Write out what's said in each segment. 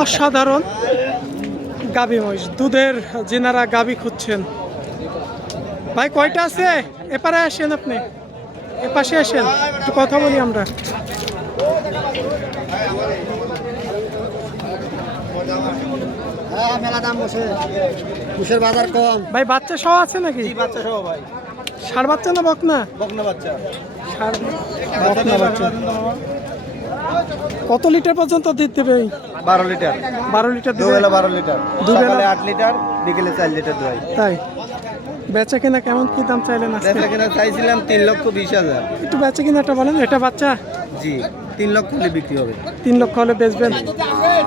অসাধারণ গাবি মহিষ। দুধের যেনারা গাবি খুঁজছেন। ভাই কয়টা আছে? এপারে আসেন আপনি। এপাশে আসেন। একটু কথা বলি আমরা। হ্যাঁ ভাই বাচ্চা সহ আছে নাকি? বাচ্চা সহ ভাই। ষাড় বাচ্চা না বকনা? বকনা বাচ্চা। কত লিটার পর্যন্ত দিতে দেবে এই? বারো লিটার। বারো লিটার দেবে দুবেলা বারো লিটার। দুবেলা- আট লিটার বিকেলে চার লিটার দোয়াই তাই? বেচা কিনা কেমন কি দাম চাইলেন দেখা কিনা চাইছিলাম তিন লক্ষ বিশ হাজার। একটু বেচা কিনাটা বলেন এটা বাচ্চা? জি তিন লক্ষ হলে বিক্রি হবে। তিন লক্ষ হলে বেচবেন।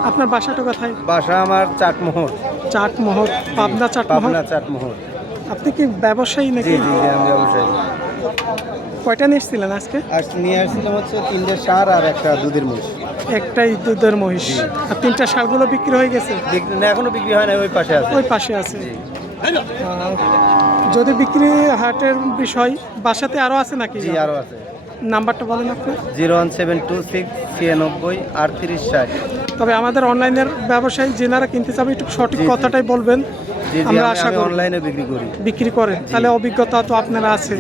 আপনার বাসাটা কোথায়? বাসা আমার চাটমোহর। চাটমোহর পাবনা চাটমোহর? পাবনা চাটমোহর। আপনি কি ব্যবসায়ী নাকি? জি জি আমি ব্যবসায়ী। কয়টা নিয়েছিলেন আজকে? আর নিয়ে আসছিলাম হচ্ছে তিনটে সার আর একটা দুধের মহিষ। একটাই দুধের মহিষ। আর তিনটা সারগুলো বিক্রি হয়ে গেছে? না এখনও বিক্রি হয় না ওই পাশে আছে। ওই পাশে আছে। যদি বিক্রি হাটের বিষয় বাসাতে আরও আছে নাকি? জি আরও আছে। নাম্বারটা বলেন আপনি। Zero one seven two six ছিয়ানব্বই আটত্রিশ ষাট। তবে আমাদের অনলাইনের ব্যবসায়ী যেনারা কিনতে চাবে একটু সঠিক। কথাটাই বলবেন। আমরা আশা করি অনলাইনে বিক্রি করি। বিক্রি করেন। তাহলে অভিজ্ঞতা তো আপনারা আছে।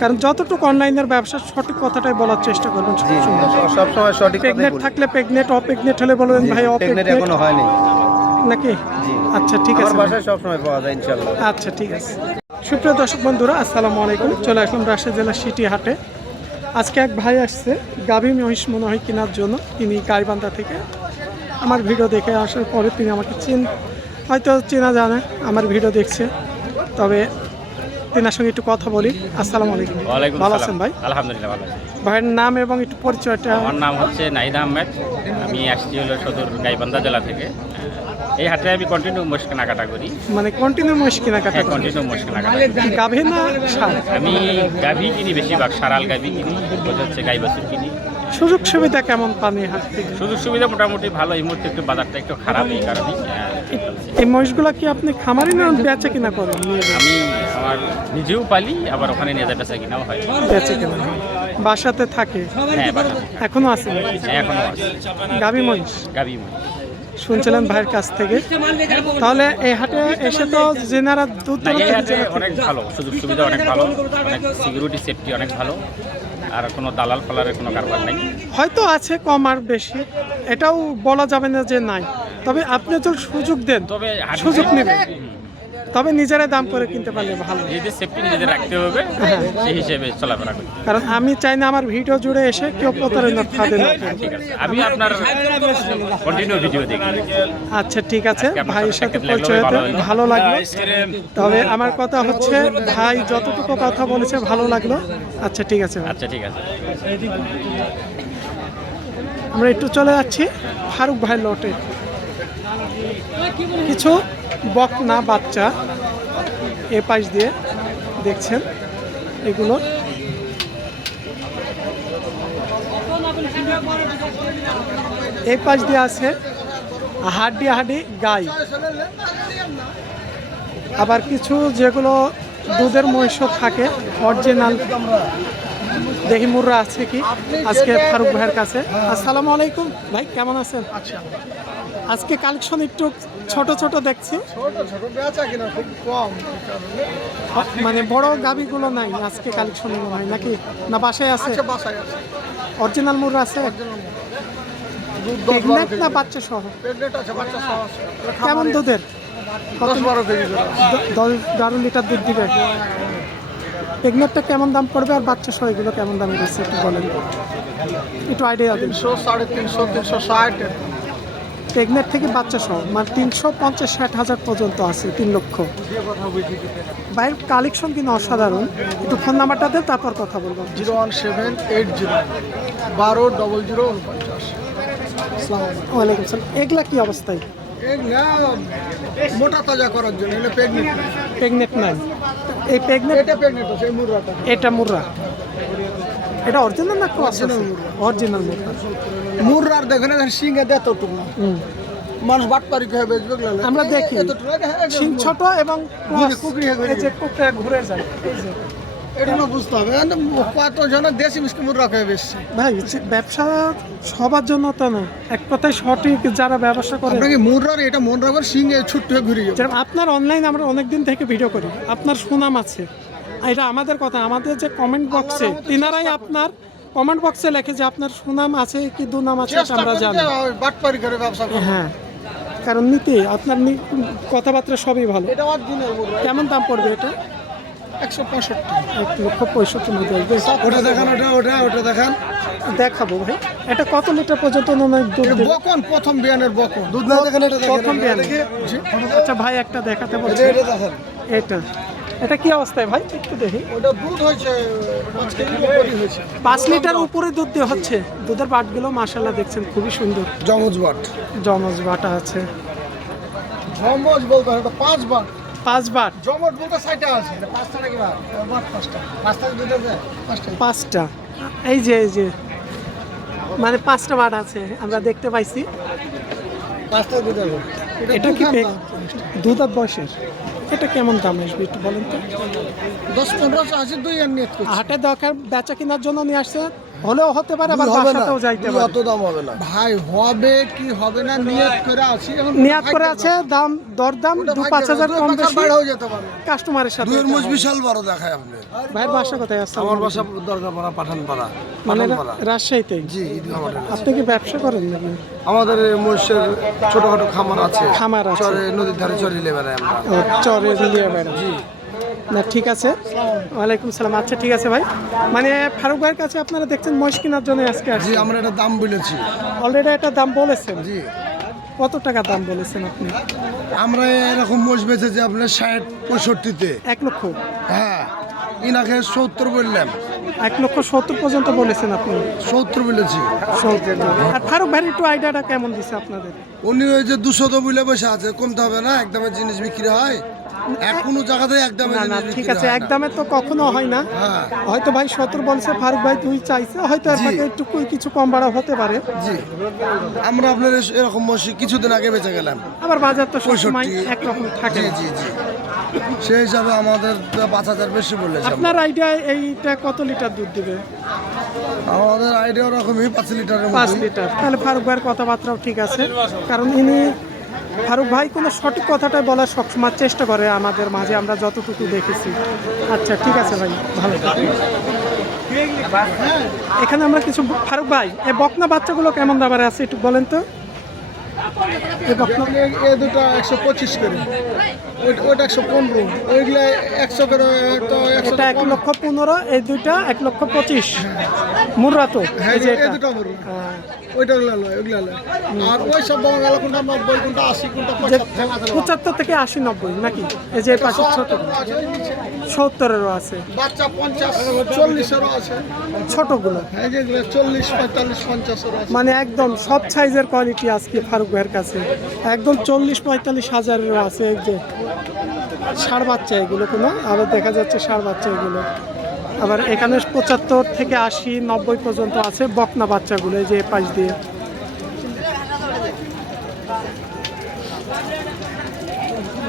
কারণ যতটুকু অনলাইনের ব্যবসা সঠিক কথাটাই বলার চেষ্টা করবেন সবসময়। সব সময় সঠিক কথাই প্রেগনেন্ট থাকলে প্রেগনেন্ট অপ্রেগনেন্ট হলে বলবেন ভাই অপ্রেগনেন্ট এখনও হয়নি। নাকি? আচ্ছা ঠিক আমার আছে। বাসায় সব সময় পাওয়া যায় ইনশাল্লাহ আচ্ছা ঠিক আছে। সুপ্রিয় দর্শক বন্ধুরা আসসালামু আলাইকুম। চলে আসলাম রাজশাহী জেলার সিটি হাটে। আজকে এক ভাই আসছে গাভী মহিষ মনে হয় কেনার জন্য। তিনি গাইবান্ধা থেকে আমার ভিডিও দেখে আসার পরে তিনি আমাকে চিন হয়তো চেনা জানে আমার ভিডিও দেখছে। তবে তেনার সঙ্গে একটু কথা বলি। আসসালামু আলাইকুম। ভালো আছেন ভাই? আলহামদুলিল্লাহ ভালো ভাইয়ের নাম এবং একটু পরিচয়টা। আমার নাম হচ্ছে নাহিদ আহমেদ। আমি আসছি হলো সদর গাইবান্ধা জেলা থেকে। এই হাটে আমি কন্টিনিউ মোষ কেনাকাটা করি। মানে কন্টিনিউ মহিষ কেনাকাটা হ্যাঁ কন্টিনিউ মোষ কেনাকাটা গাভী না আমি গাভী কিনি বেশিরভাগ সারাল গাভী কিনি। হচ্ছে গাই বাছুর কিনি। সুযোগ সুবিধা কেমন পান এই হাট থেকে? সুযোগ সুবিধা মোটামুটি ভালো। এই মুহূর্তে একটু বাজারটা একটু খারাপ এই কারণে এই মহিষগুলো কি আপনি খামারি না বেচা কিনা করেন আমি আমার নিজেও পালি আবার ওখানে নিয়ে যাবে বেচা কিনাও হয়। বেচে কিনা। বাসাতে থাকে? হ্যাঁ এখনও আছে? এখনও আছে। গাভী মহিষ? গাভী মহিষ। শুনছিলেন ভাইয়ের কাছ থেকে। তাহলে এই হাটে এসে তো জেনারা দুধ অনেক ভালো। সুযোগ সুবিধা অনেক ভালো। অনেক সিকিউরিটি সেফটি অনেক ভালো। আর কোনো দালাল ফালারের কোনো কারবার নেই? হয়তো আছে কম আর বেশি। এটাও বলা যাবে না যে নাই। তবে আপনি তো সুযোগ দেন। তবে সুযোগ নেবেন। তবে নিজেরাই দাম করে কিনতে পারলে ভালো। নিজেদের সেফটি নিজেদের রাখতে হবে সেই হিসেবে চলাফেরা করি কারণ আমি চাই না আমার ভিডিও জুড়ে এসে কেউ প্রতারণার ফাঁদে না। ঠিক আছে। আমি আপনার কন্টিনিউ ভিডিও দেখি। আচ্ছা ঠিক আছে। ভাইয়ের সাথে পরিচয় হতে ভালো লাগল। তবে আমার কথা হচ্ছে ভাই যতটুকু কথা বলেছে ভালো লাগল। আচ্ছা ঠিক আছে আচ্ছা ঠিক আছে। আমরা একটু চলে যাচ্ছি। ফারুক ভাই লটে। কিছু বকনা বাচ্চা এ পাশ দিয়ে দেখছেন এগুলো। এই পাশ দিয়ে আছে হাড্ডি হাড্ডি গাই। আবার কিছু যেগুলো দুধের মহিষ থাকে অরিজিনাল দেখি মুর্রা আছে কি? আজকে ফারুক ভাইয়ের কাছে। আসসালামু আলাইকুম। ভাই কেমন আছেন? আচ্ছা। আজকে কালেকশন একটু ছোট ছোট দেখছি। মানে বড় গাবিগুলো নাই আজকে কালেকশন হয় নাকি? না বাসায় আছে? অরিজিনাল মুর্রা আছে? প্রেগনেন্ট না বাচ্চা সহ? কেমন দুধের? বারো লিটার দুধ দিবে? প্রেগনেন্টটা কেমন দাম পড়বে আর বাচ্চা সহ এগুলো কেমন দাম দিচ্ছে একটু বলেন। একটু আইডিয়া তিনশো সাড়ে তিনশো তিনশো ষাট প্রেগনেন্ট থেকে বাচ্চা সহ মানে তিনশো পঞ্চাশ ষাট হাজার পর্যন্ত আছে তিন লক্ষ। বাইরের কালেকশন কিন্তু অসাধারণ। একটু ফোন নাম্বারটা দেন তারপর কথা বলব। Zero one seven eight zero বারো ডবল জিরো উনপঞ্চাশ ওয়ালাইকুম সালাম এগুলা কি অবস্থায়? মোটা তাজা করার জন্য এটা প্রেগনেন্ট প্রেগনেন্ট নাই এই প্রেগনেন্ট এটা প্রেগনেন্ট আছে মুররাটা এটা মুর্রা এটা অরিজিনাল না ক্রস। অরিজিনাল মুর্রা মুররার দেখেন এখানে সিংহে দেয় এতটুকু না। মানুষ বাটপারি খেয়ে বেচবে আমরা দেখি। না, হ্যাঁ, সিং ছোট এবং হয়ে ঘুরে যে ঘুরে যায়। এই যে। এটা না বুঝতে হবে। কত জন দেশি মিষ্টি বেশি ভাই ব্যবসা সবার জন্য তো না। এক কথায় সঠিক যারা ব্যবসা করে। আপনাকে মুরার এটা মন রাখার সিংহে ছুট্ট হয়ে ঘুরে যাবে? আপনার অনলাইন আমরা অনেক দিন থেকে ভিডিও করি। আপনার সুনাম আছে। এটা আমাদের কথা আমাদের যে কমেন্ট বক্সে তিনারাই আপনার কমেন্ট বক্সে লেখে যে আপনার সুনাম আছে কি দুনাম আছে আমরা জানি। বাটপারি করে ব্যবসা হ্যাঁ কারণ নিতে আপনার কথাবার্তা সবই ভালো। কেমন দাম পড়বে এটা? একশো পঁয়ষট্টি। এক লক্ষ পঁয়ষট্টি ওটা দেখান ওটা ওটা ওটা দেখান। দেখাবো ভাই। এটা কত লিটার পর্যন্ত দুধ দেবে? বকন প্রথম বিয়ানের বকন। দুধ না দেখেন এটা প্রথম বিয়ান। আচ্ছা ভাই একটা দেখাতে বলছি। এটা। এটা কি অবস্থায় ভাই? একটু দেখি। ওটা দুধ হয়েছে পাঁচ লিটার উপরে দুধ দিয়ে হচ্ছে। দুধের বাটগুলো মাসাল্লাহ দেখছেন খুবই সুন্দর। জমজ বাট। জমজ বাটা আছে। জমজ বলতে এটা পাঁচ বাট। পাঁচ বাট? জমজ বলতে ছয়টা আছে পাঁচটা নাকি বাট? পাঁচটা। পাঁচটা আছে পাঁচটা। পাঁচটা। এই যে এই যে। মানে পাঁচটা বাট আছে আমরা দেখতে পাইছি। পাঁচটা আছে এটা কি দুধ আর বয়সের? এটা কেমন দাম আসবে একটু বলেন তো? দশ পনেরো আছে দুই আর হাটে দরকার বেচা কেনার জন্য নিয়ে আসছে হলেও হতে পারে আবার বাসাতেও যাইতে পারে। দাম হবে না। ভাই হবে কি হবে না নিয়ত করে আছি এখন নিয়াত করে আছে দাম দরদাম দু পাঁচ হাজার কম বেশি। বাইরেও যেতে পারে। কাস্টমারের সাথে মুজ বিশাল বড় দেখায় আপনি। ভাইয়ের বাসা কোথায় আছে? আমার বাসা দরকার পাড়া পাঠান পাড়া মানে রাজশাহীতে জি। আপনি কি ব্যবসা করেন নাকি? আমাদের মহিষের ছোটখাটো খামার আছে। খামার আছে। চরে নদীর ধারে চরে লেবারে আমরা। চরে বেড়া না ঠিক আছে। ওয়ালাইকুম সালাম। আচ্ছা ঠিক আছে ভাই। মানে ফারুক ভাইয়ের কাছে আপনারা দেখছেন মহিষ কেনার জন্য আজকে জি আমরা একটা দাম বলেছি। অলরেডি একটা দাম বলেছেন? জি। কত টাকা দাম বলেছেন আপনি? আমরা এরকম মোষ বেচেছি আপনার ষাট পঁয়ষট্টিতে। এক লক্ষ? হ্যাঁ। ইনাকে সত্তর বললাম এক লক্ষ সত্তর পর্যন্ত বলেছেন আপনি? সত্তর বলেছি। আর ফারুক ভাইয়ের একটু আইডিয়াটা কেমন দিছে আপনাদের? উনি ওই যে দুশো তো বলে বসে আছে কমতে হবে না? একদমের জিনিস বিক্রি হয়। কোনো জায়গাতে একদমের না না ঠিক আছে একদমে তো কখনো হয় না। হ্যাঁ। হয়তো ভাই সত্তর বলছে ফারুক ভাই দুই চাইছে হয়তো। ফাঁকে একটু কিছু কম বাড়া হতে পারে। জি। আমরা আপনার এরকম মসি কিছুদিন আগে বেঁচে গেলাম। আবার বাজার তো সবসময়। একরকম থাকে জি জি জি। সেই হিসাবে আমাদের পাঁচ হাজার বেশি বলেছে আপনার আইডিয়া এইটা কত লিটার দুধ দিবে? আমাদের আইডিয়া ওরকমই পাঁচ লিটারের পাঁচ লিটার। তাহলে ফারুক ভাইয়ের কথাবার্তাও ঠিক আছে। কারণ ইনি ফারুক ভাই, কোনো সঠিক কথাটাই বলার সবসময় চেষ্টা করে আমাদের মাঝে, আমরা যতটুকু দেখেছি। আচ্ছা ঠিক আছে ভাই, ভালো এখানে আমরা কিছু ফারুক ভাই এই বকনা বাচ্চাগুলো কেমন দাবারে আছে একটু বলেন তো? এ দুটো একশো পঁচিশ করে। ওইটা একশো পনেরো। ওইগুলা একশো করে তো এটা এক লক্ষ পনেরো এই দুইটা এক লক্ষ পঁচিশ। মুর্রা তো হ্যাঁ এই যে এই এটা। দুটো আমার। ওইটা ওগুলা লয় ওইগুলা লয় আর ওই সব বড় কোনটা নব্বই কোনটা আশি কোনটা পঁচাত্তর থেকে আশি নব্বই নাকি? এই যে ছোট নিচে। সত্তরেরও আছে। বাচ্চা পঞ্চাশ চল্লিশেরও আছে। ছোটগুলো। চল্লিশ পঁয়তাল্লিশ পঞ্চাশেরও মানে একদম সব সাইজের কোয়ালিটি আজকে ফারুক ভাইয়ের কাছে। একদম চল্লিশ পঁয়তাল্লিশ হাজারেরও আছে এই যে সার বাচ্চা, এগুলো কোনো, আবার দেখা যাচ্ছে সার বাচ্চা এগুলো। আবার এখানে পঁচাত্তর থেকে আশি, নব্বই পর্যন্ত আছে বকনা বাচ্চাগুলো এই যে পাশ দিয়ে।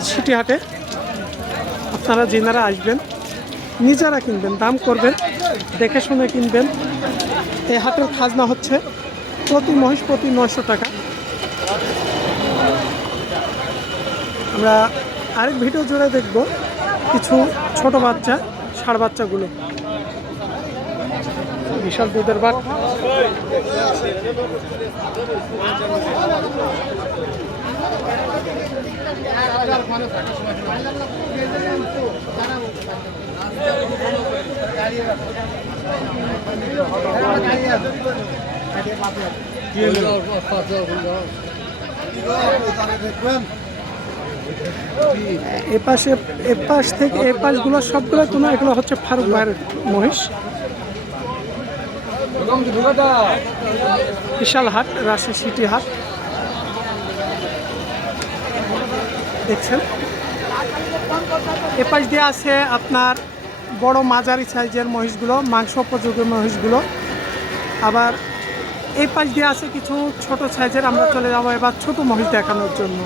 সিটি হাটে আপনারা যেনারা আসবেন, নিজেরা কিনবেন, দাম করবেন, দেখে শুনে কিনবেন। এই হাটের খাজনা হচ্ছে প্রতি মহিষ প্রতি নয়শো টাকা। আমরা আরেক ভিডিও জুড়ে দেখব কিছু ছোট বাচ্চা ষাড় বাচ্চাগুলো। বিশাল দুধের বাট এপাশে, এপাশ থেকে, এপাশগুলো সবগুলো কোনো এগুলো হচ্ছে ফারুক ভাইয়ের মহিষ। বিশাল হাট, রাজশাহী সিটি হাট। দেখছেন? এপাশ দিয়ে আছে আপনার বড় মাঝারি সাইজের মহিষগুলো, মাংস উপযোগী মহিষগুলো। আবার এই পাশ দিয়ে আছে কিছু ছোট সাইজের আমরা চলে যাব এবার ছোট মহিষ দেখানোর জন্য।